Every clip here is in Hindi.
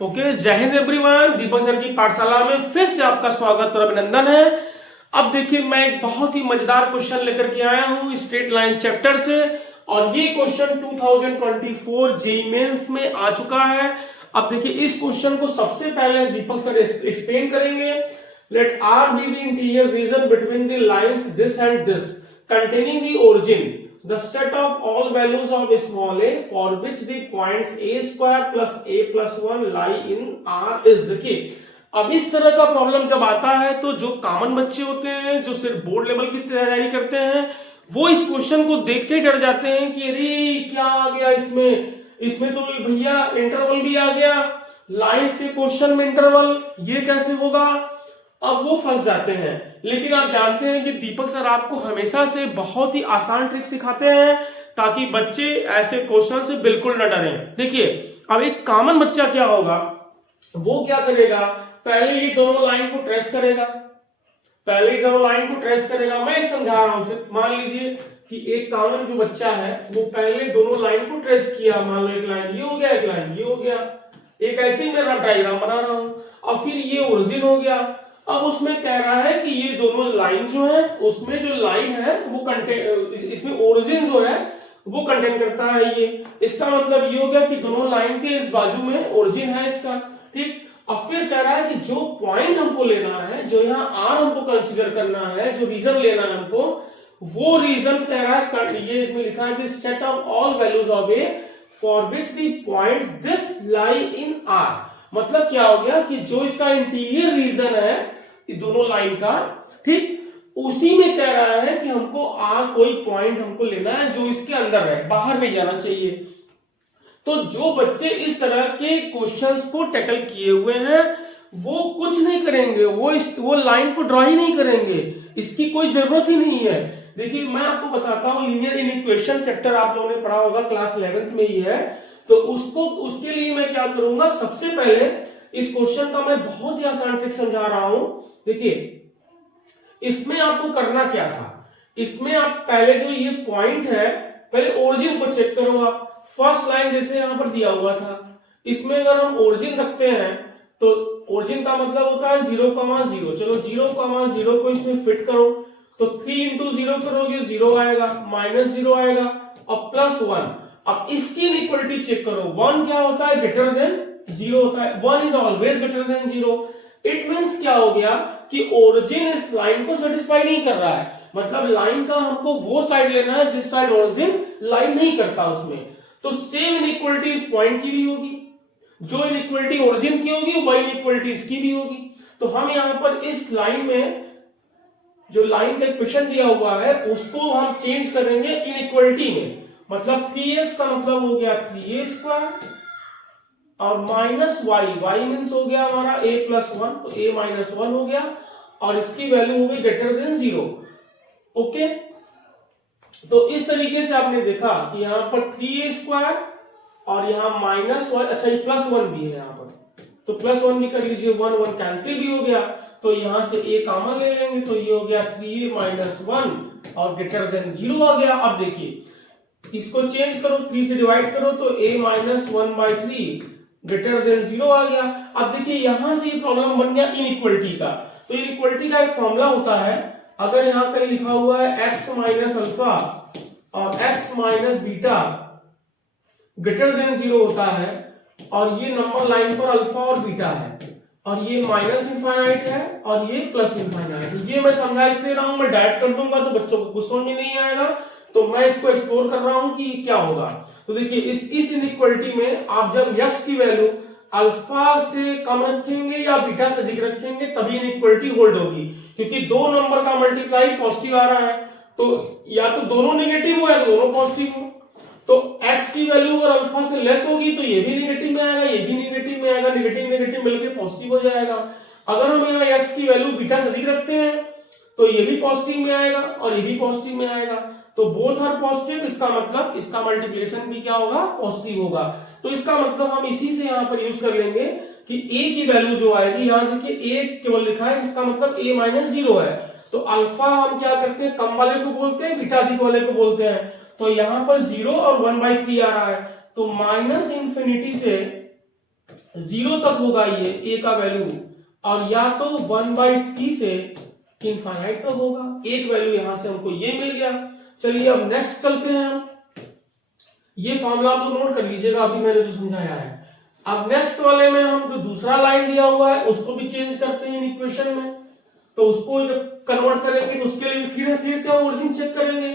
ओके, जय हिंद एवरीवन। दीपक सर की पाठशाला में फिर से आपका स्वागत और अभिनंदन है। अब देखिए, मैं एक बहुत ही मजेदार क्वेश्चन लेकर के आया हूं स्ट्रेट लाइन चैप्टर से, और ये क्वेश्चन 2024 जेईई मेंस में आ चुका है। अब देखिए, इस क्वेश्चन को सबसे पहले दीपक सर एक्सप्लेन करेंगे। Let R be the interior region between the lines this and this containing the origin, the set of all values of small a for which the points a square plus a plus 1 lie in R is। देखिए, अब इस तरह का प्रॉब्लम जब आता है तो जो कॉमन बच्चे होते हैं, जो सिर्फ बोर्ड लेवल की तैयारी करते हैं, वो इस क्वेश्चन को देख के डर जाते हैं कि अरे क्या आ गया इसमें तो भैया इंटरवल भी आ गया, लाइंस के क्वेश्चन में इंटरवल, ये कैसे होगा। अब वो फंस जाते हैं। लेकिन आप जानते हैं कि दीपक सर आपको हमेशा से बहुत ही आसान ट्रिक सिखाते हैं ताकि बच्चे ऐसे क्वेश्चन से बिल्कुल न डरें। देखिए, अब एक कॉमन बच्चा क्या होगा, वो क्या करेगा, पहले ये दोनों लाइन को ट्रेस करेगा। मैं समझा रहा हूं सिर्फ। मान लीजिए कि एक कॉमन जो बच्चा है वो पहले दोनों लाइन को ट्रेस किया। मान लो एक लाइन ये हो गया, एक लाइन ये हो गया, एक ऐसे ही मैं डायग्राम बना रहा हूं। और फिर ये ओरिजिन हो गया। अब उसमें कह रहा है कि ये दोनों लाइन जो है, उसमें जो लाइन है वो कंटेन, इसमें ओरिजिन जो है वो कंटेन करता है ये। इसका मतलब ये हो गया कि दोनों लाइन के इस बाजू में ओरिजिन है इसका, ठीक। अब फिर कह रहा है कि जो पॉइंट हमको लेना है, जो यहाँ आर हमको कंसीडर करना है, जो रीजन लेना है हमको, वो रीजन कह रहा है, ये इसमें लिखा है this set of all values of A for which the points this lie in are. मतलब क्या हो गया कि जो इसका इंटीरियर रीजन है दोनों लाइन का, ठीक, उसी में कह रहा है कि हमको कोई पॉइंट हमको लेना है जो इसके अंदर है, बाहर नहीं जाना चाहिए। तो जो बच्चे इस तरह के क्वेश्चंस को टैकल किए हुए हैं वो कुछ नहीं करेंगे, वो लाइन को ड्रॉ ही नहीं करेंगे, इसकी कोई जरूरत ही नहीं है। देखिए, मैं आपको बताता हूं, लीनियर इक्वेशन चैप्टर आप लोगों ने पढ़ा होगा, क्लास 11th में ही है। तो उसके लिए मैं क्या करूंगा, सबसे पहले इस क्वेश्चन का मैं बहुत ही आसान ट्रिक समझा रहा हूं। देखिए, इसमें आपको करना क्या था, इसमें आप पहले जो ये पॉइंट है, पहले ओरिजिन को चेक करो। आप फर्स्ट लाइन जैसे यहां पर दिया हुआ था, इसमें अगर हम ओरिजिन रखते हैं तो ओरिजिन का मतलब होता है 0,0। चलो 0,0 को इसमें फिट करो, तो 3 इंटू 0 करोगे 0 आएगा, -0 आएगा और +1। अब इसकी इक्वलिटी चेक करो, 1 क्या होता है, ग्रेटर देन 0 होता है, 1 is always greater than 0। It means क्या हो गया कि ओरिजिन इस लाइन को सेटिस्फाई नहीं कर रहा है। मतलब लाइन का हमको वो साइड लेना है जिस साइड ओरिजिन लाइन नहीं करता उसमें। तो सेम इनइक्वालिटी इस पॉइंट की भी होगी, जो इनइक्वालिटी ओरिजिन की होगी वही इनइक्वालिटी इसकी भी होगी। तो हम यहां पर इस लाइन में जो लाइन का इक्वेशन दिया हुआ है उसको हम चेंज करेंगे इनइक्वालिटी में। मतलब 3x का मतलब हो गया 3a² और -y मींस हो गया हमारा a + 1, तो a - 1 हो गया और इसकी वैल्यू हो गई ग्रेटर देन 0। ओके, तो इस तरीके से आपने देखा कि यहां पर 3a² और यहां -y, अच्छा ये +1 भी है यहां पर, तो +1 भी कर लीजिए, 1 1 कैंसिल भी हो गया, तो यहां से a कॉमन ले लेंगे, तो ये हो गया 3a - 1 और ग्रेटर देन 0 आ गया। अब देखिए, इसको चेंज करो, 3 से डिवाइड करो, तो a - 1/3 ग्रेटर देन 0 आ गया। अब देखिए, यहां से ये प्रॉब्लम बन गया इनइक्वालिटी का। तो इनइक्वालिटी का एक फॉर्मूला होता है, अगर यहां कहीं लिखा हुआ है x - अल्फा और x - बीटा ग्रेटर देन 0 होता है, और ये नंबर लाइन पर अल्फा और बीटा है, और ये -इनफाइनाइट है और ये +इनफाइनाइट है। ये मैं समझा इसलिए रहा हूं, मैं डायरेक्ट कर दूंगा तो बच्चों को कुछ समझ में नहीं आएगा, तो मैं इसको एक्सप्लोर कर रहा हूं कि क्या होगा। तो देखिए, इस इनइक्वालिटी में आप जब x की वैल्यू अल्फा से कम रखेंगे या बीटा से अधिक रखेंगे तभी इनइक्वालिटी होल्ड होगी, क्योंकि दो नंबर का मल्टीप्लाई पॉजिटिव आ रहा है, तो या तो दोनों नेगेटिव हो या दोनों पॉजिटिव हो। तो x की वैल्यू अगर अल्फा से लेस होगी तो ये भी नेगेटिव में आएगा, ये भी नेगेटिव में आएगा, नेगेटिव नेगेटिव मिलकर पॉजिटिव हो जाएगा। अगर हम यहाँ x की वैल्यू बीटा से अधिक रखते हैं तो ये भी पॉजिटिव में आएगा और ये भी पॉजिटिव में आएगा, तो बोथ आर पॉजिटिव, इसका मतलब इसका मल्टीप्लिकेशन भी क्या होगा, पॉजिटिव होगा। तो इसका मतलब हम इसी से यहाँ पर यूज कर लेंगे कि a की वैल्यू जो आएगी, यहाँ देखिए a केवल लिखा है, इसका मतलब a - 0 है, तो अल्फा हम क्या करते हैं, कम वाले को बोलते हैं, बीटा अधिक वाले को बोलते हैं। तो यहां पर 0 और 1/3 आ रहा है, तो -इन्फिनिटी से 0 तक होगा ये a का वैल्यू, और या तो 1/3 से इनफाइनाइट तक होगा। एक वैल्यू यहां से हमको ये मिल गया। चलिए अब नेक्स्ट चलते हैं हम। ये फॉर्मूला आप लोग नोट कर लीजिएगा, अभी मैंने जो समझाया है। अब नेक्स्ट वाले में हम जो दूसरा लाइन दिया हुआ है उसको भी चेंज करते हैं इक्वेशन में। तो उसको जब कन्वर्ट करेंगे तो उसके लिए फिर से हम ओरिजिन चेक करेंगे।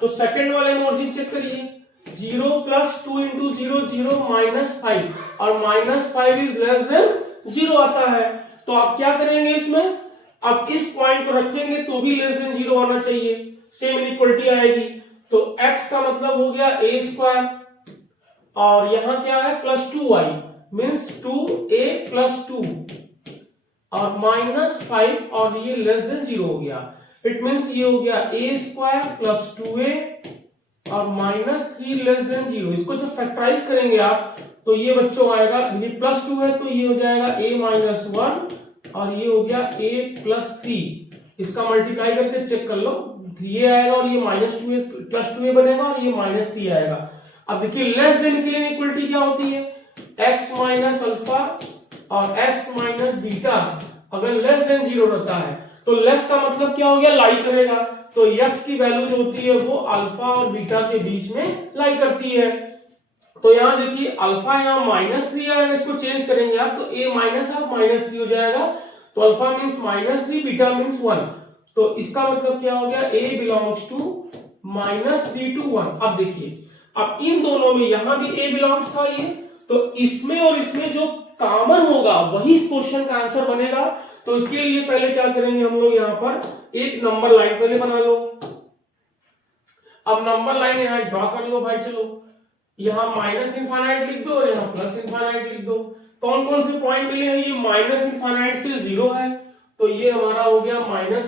तो सेकंड वाले में ओरिजिन चेक करिए, 0 + 2 × 0 0 -5, और -5 इज लेस देन 0 आता है। तो आप क्या करेंगे इसमें, अब इस पॉइंट को रखेंगे तो भी लेस देन 0 आना चाहिए, सेम इक्वलिटी आएगी। तो x का मतलब हो गया a², और यहां क्या है +2y मींस 2a + 2, और -5, और ये लेस देन 0 हो गया। इट मींस ये हो गया a² + 2a और -3 लेस देन 0। इसको जब फैक्टराइज करेंगे आप तो ये बच्चों आएगा, ये +2 है तो ये हो जाएगा a - 1, और ये हो गया a + 3। इसका मल्टीप्लाई करके चेक कर लो, 3a आएगा और ये +2a बनेगा और ये -3 आएगा। अब देखिए लेस देन के लिए इक्वलिटी क्या होती है, x - अल्फा और x - बीटा। अगर लेस देन 0 रहता है तो लेस का मतलब क्या हो गया, लाई करेगा। तो x की वैल्यू जो होती है वो अल्फा और बीटा के बीच में लाई करती है। तो यहां देखिए अल्फा यहां -3 आएगा, इसको चेंज करेंगे आप तो a - -3 हो जाएगा। तो अल्फा मींस -3, बीटा मींस 1। तो इसका मतलब क्या हो गया, a बिलोंग्स टू -3 to 1। अब देखिए, अब इन दोनों में यहां भी a बिलोंग्स था ये, तो इसमें और इसमें जो कॉमन होगा वही इस क्वेश्चन का आंसर बनेगा। तो इसके लिए पहले क्या करेंगे हम लोग, यहां पर एक नंबर लाइन पहले बना लो। अब नंबर लाइन यहां ड्रॉ कर लो भाई। चलो यहां -∞ लिख दो और यहां +∞ लिख दो। कौन कौन से पॉइंट मिले हैं, ये -∞ से 0 है, तो ये हमारा हो गया -∞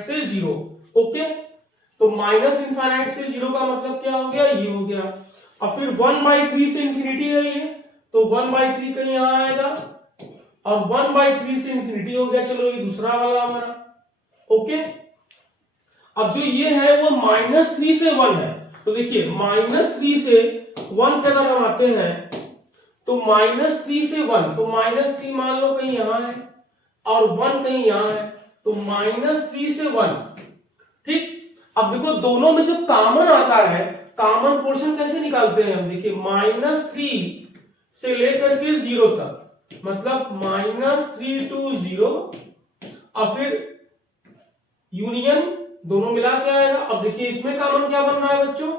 से 0। ओके, तो -∞ से 0 का मतलब क्या हो गया, ये हो गया। अब फिर 1/3 से इंफिनिटी है ये, तो 1/3 कहीं यहां आएगा, और 1/3 से इंफिनिटी हो गया। चलो ये दूसरा वाला हमारा। ओके, अब जो ये है वो -3 से 1 है। तो देखिए -3 से 1 पे अगर हम आते हैं तो -3 से 1, तो -3 मान लो कहीं यहां है और 1 कहीं यहां है, तो -3 से 1। ठीक, अब देखो दोनों में जो कॉमन आता है, कॉमन पोर्शन कैसे निकालते हैं हम, देखिए -3 से लेकर के 0 तक, मतलब -3 to 0, और फिर यूनियन दोनों मिला के आएगा। अब देखिए इसमें कॉमन क्या बन रहा है बच्चों,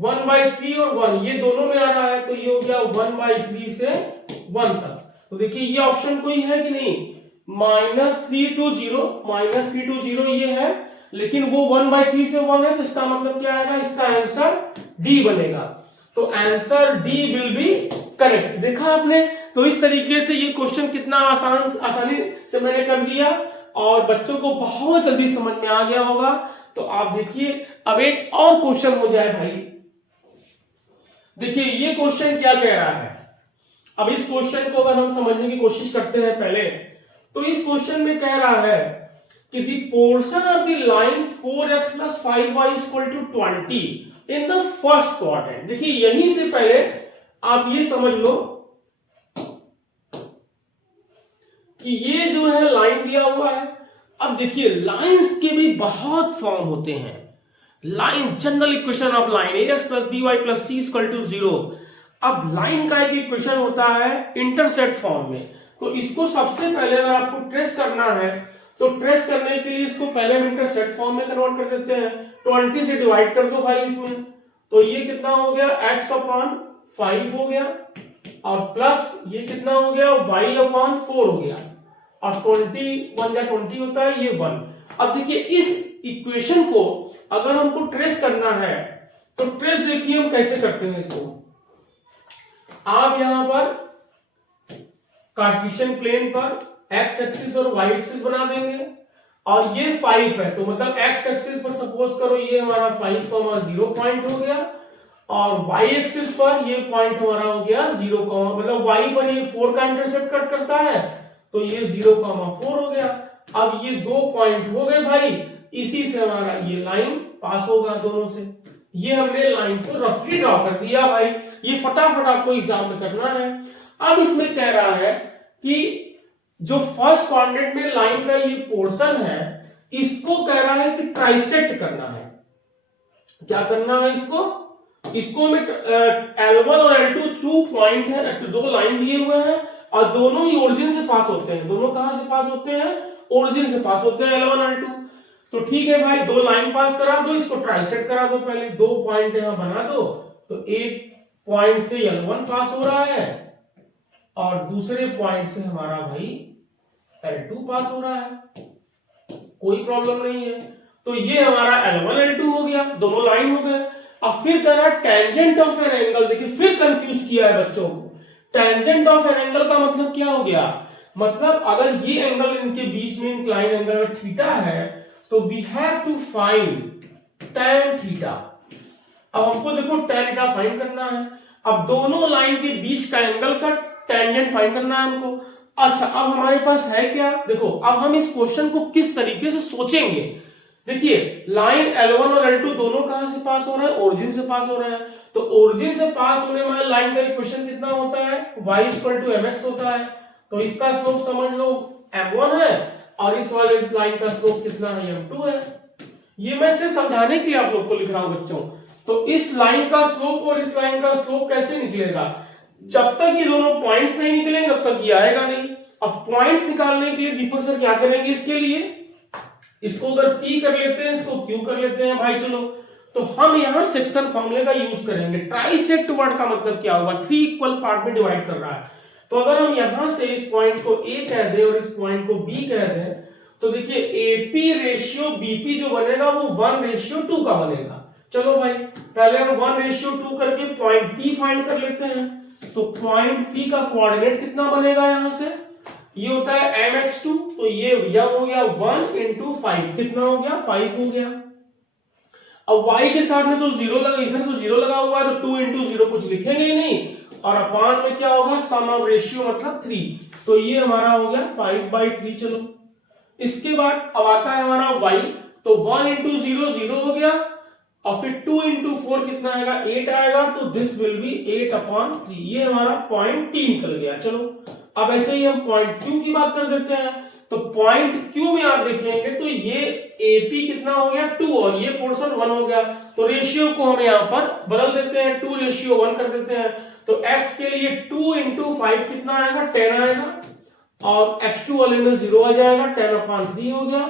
1/3 और 1 ये दोनों में आ रहा है, तो ये हो गया 1/3 से 1 तक। तो देखिए ये ऑप्शन कोई है कि नहीं, -3 to 0 ये है, लेकिन वो 1/3 से 1 है, तो इसका मतलब क्या आएगा, इसका आंसर डी बनेगा। तो answer D will be correct. देखा आपने, तो इस तरीके से ये क्वेश्चन कितना आसानी से मैंने कर दिया और बच्चों को बहुत जल्दी समझ में आ गया होगा। तो आप देखिए अब एक और क्वेश्चन हो जाए भाई। देखिए ये क्वेश्चन क्या कह रहा है, अब इस क्वेश्चन को अगर हम समझने की कोशिश करते हैं पहले, तो इस क्वेश्चन में कह रहा है कि the portion of the line 4x + 5y = 20 in the first quadrant. देखिए यहीं से पहले आप ये समझ लो कि ये जो है लाइन दिया हुआ है। अब देखिए लाइंस के भी बहुत फॉर्म होते हैं। Line, general equation of line ax + by + c = 0। अब लाइन का एक इक्वेशन होता है इंटरसेप्ट फॉर्म में, तो इसको सबसे पहले अगर आपको ट्रेस करना है तो ट्रेस करने के लिए इसको पहले हम इंटरसेप्ट फॉर्म में कन्वर्ट कर देते हैं। 20 से डिवाइड कर दो भाई इसमें, तो ये कितना हो गया, x/5 हो गया, और प्लस ये कितना हो गया, y/4 हो गया, और 21 या 20 होता है ये 1। अब देखिए इस इक्वेशन को अगर हमको ट्रेस करना है तो ट्रेस देखिए हम कैसे करते हैं इसको। आप यहां पर कार्टेशियन प्लेन पर x एक्सिस और y एक्सिस बना देंगे, और ये 5 है, तो मतलब x एक्सिस पर सपोज करो ये हमारा 5,0 पॉइंट हो गया, और y एक्सिस पर ये पॉइंट हमारा हो गया 0, मतलब y पर ये 4 का इंटरसेप्ट कट करता है, तो ये 0,4 हो गया। अब ये 2 पॉइंट हो गए भाई, इसी से हमारा ये लाइन पास होगा दोनों से। ये हमने लाइन को रफली ड्रॉ कर दिया भाई, ये फटाफट आपको एग्जाम में करना है। अब इसमें कह रहा है कि जो फर्स्ट क्वाड्रेंट में लाइन का ये पोर्शन है, इसको कह रहा है कि ट्राइसेक्ट करना है। क्या करना है इसको में L1 और L2 2 पॉइंट है, दो लाइन दिए हुए हैं और दोनों ही ओरिजिन से पास होते हैं। दोनों कहां से पास होते हैं? ओरिजिन से पास होते हैं, L1 L2। तो ठीक है भाई, दो लाइन पास करा दो, इसको ट्राइसेक्ट करा दो। पहले दो पॉइंट यहां बना दो, तो एक पॉइंट से L1 पास हो रहा है और दूसरे पॉइंट से हमारा भाई L2 पास हो रहा है, कोई प्रॉब्लम नहीं है। तो ये हमारा L1 L2 हो गया, दोनों लाइन हो गए। अब फिर कह रहा है टेंजेंट ऑफ एन एंगल। देखिए फिर कंफ्यूज किया है बच्चों को। टेंजेंट ऑफ एन एंगल का मतलब क्या हो गया? मतलब अगर ये एंगल इनके बीच में इंक्लाइन एंगल थीटा है, तो we have to find tan theta. अब हमको देखो tan थीटा फाइंड करना है। अब दोनों लाइन के बीच का एंगल का टेंजेंट फाइंड करना है हमको। अच्छा, अब हमारे पास है क्या? देखो अब हम इस क्वेश्चन को किस तरीके से सोचेंगे। देखिए लाइन L1 और L2 दोनों कहां से पास हो रहे हैं? ओरिजिन से पास हो रहे हैं। तो ओरिजिन से पास होने वाले लाइन का इक्वेशन कितना होता है? y = mx होता है। तो इसका स्लोप समझ लो m1 है और इस वाले लाइन का स्लोप कितना है? m2 है। ये मैं सिर्फ समझाने के लिए आप लोग को लिख रहा हूं बच्चों। तो इस लाइन का स्लोप और इस लाइन का स्लोप कैसे निकलेगा? जब तक ये दोनों पॉइंट्स नहीं निकलेंगे तब तक ये आएगा नहीं। अब पॉइंट्स निकालने के लिए दीपक सर क्या करेंगे? इसके लिए इसको अगर P कर लेते हैं, इसको Q कर लेते हैं भाई। चलो, तो हम यहां सेक्शन फॉर्मूले का यूज करेंगे। ट्राइसेक्ट वर्ड का मतलब क्या होगा? 3 इक्वल पार्ट में डिवाइड कर रहा है। तो अगर हम यहां से इस पॉइंट को A कह दें और इस पॉइंट को B कह दें, तो देखिए AP रेशियो BP जो बनेगा वो 1:2 का बनेगा। चलो भाई, पहले हम 1:2 करके पॉइंट P फाइंड कर लेते हैं। तो पॉइंट P का कोऑर्डिनेट कितना बनेगा? यहां से ये होता है mx2, तो ये यह हो गया 1 × 5। कितना हो गया? 5 हो गया। अब y के साथ में तो 0 लगा, इधर तो 0 लगा हुआ है, तो 2 × 0 कुछ लिखेंगे ही नहीं। और अपान में क्या होगा? सम ऑफ रेशियो मतलब 3। तो ये हमारा हो गया 5/3। चलो, इसके बाद अब आता है हमारा y। तो 1 × 0 0 हो गया और फिर 2 × 4 कितना आएगा? 8 आएगा। तो दिस विल बी 8/3। ये हमारा पॉइंट T निकल गया। चलो, अब ऐसे ही हम पॉइंट Q की बात कर देते हैं। तो पॉइंट Q में आप देखेंगे तो ये AP कितना हो गया? 2 और ये पोर्शन 1 हो गया। तो रेशियो को हम यहाँ पर बदल देते हैं, 2:1 कर देते हैं। तो x के लिए 2 × 5 कितना आएगा? 10 आएगा और x2 वाले में 0 आ जाएगा, 10/3 हो गया।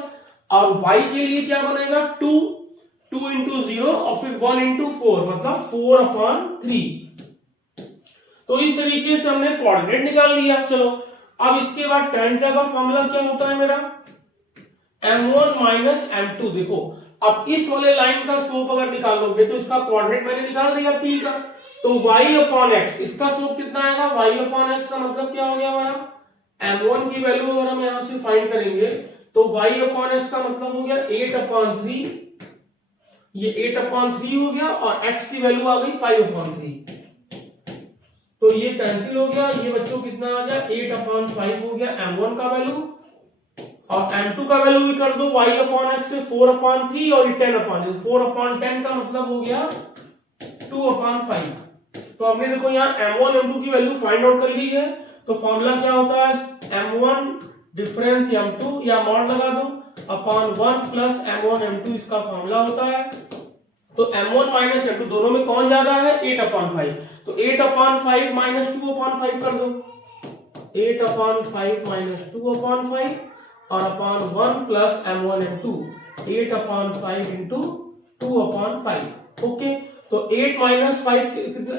और y के लिए क्या बनेगा? 2 × 0 और फिर 1 × 4 मतलब 4/3। तो इस तरीके से हमने कोऑर्डिनेट निकाल लिया। चलो, अब इसके बाद tan थीटा का फॉर्मूला क्या होता है मेरा? m1 - m2। देखो अब इस वाले लाइन का स्लोप अगर निकालोगे तो इसका कोऑर्डिनेट मैंने निकाल दिया P का। तो y/x, इसका स्लोप कितना आएगा? y/x का मतलब क्या हो गया हमारा? m1 की वैल्यू अगर हम यहां से फाइंड करेंगे तो y/x का मतलब हो गया 8/3। ये 8/3 हो गया और x की वैल्यू आ गई 5/3। तो ये कैंसिल हो गया। ये बच्चों कितना आ गया? 8/5 हो गया m1 का वैल्यू और m2 का वैल्यू भी कर दो y/x से 4/3 और 10/10। 4/10 का मतलब हो गया 2/5। तो हमने देखो यहाँ m1 m2 की वैल्यू फाइंड आउट कर ली है। तो फॉर्मूला क्या होता है? m1 डिफरेंस m2 या मॉड लगा दो अपॉन 1 प्लस m1 m2 इसका फॉर्मूला होता है। तो m1 - m2 दोनों में कौन ज्यादा है? 8/5। तो 8/5 - 2/5 कर दो। 8/5 - 2/5 और upon 1 plus m1 m2। 8/5 × 2/5। Okay, तो 8 - 5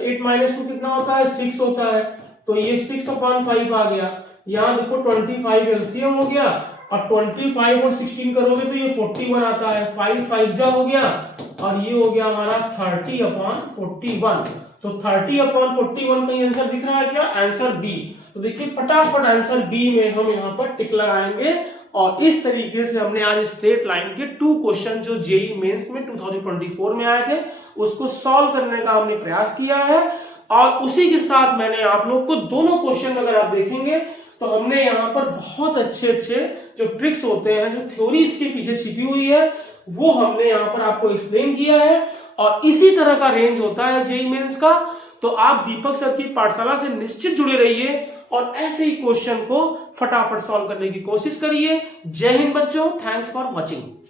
8 - 2 कितना होता है? 6 होता है। तो ये 6/5 आ गया। यहाँ देखो 25 एलसीएम हो गया और 25 और 16 करोगे तो ये 41 आता है। 5 5 जा हो गया और ये हो गया हमारा 30/41। तो 30/41 का आंसर दिख रहा है क्या? Answer B. तो देखिए फटाफट आंसर बी में हम यहाँ पर टिक लगाएंगे। और इस तरीके से हमने आज स्ट्रेट लाइन के 2 क्वेश्चन जो जेईई मेंस में 2024 में आए थे उसको सॉल्व करने का हमने प्रयास किया है। और उसी के साथ मैंने आप लोग को दोनों क्वेश्चन अगर आप देखेंगे तो हमने यहाँ पर बहुत अच्छे जो ट्रिक्स होते हैं, जो थ्योरी इसके पीछे छिपी हुई है, वो हमने यहाँ पर आपको एक्सप्लेन किया है। और इसी तरह का रेंज होता है जेईई मेंस का। तो आप दीपक सर की पाठशाला से निश्चित जुड़े रहिए और ऐसे ही क्वेश्चन को फटाफट सॉल्व करने की कोशिश करिए। जय हिंद बच्चों, थैंक्स फॉर वॉचिंग।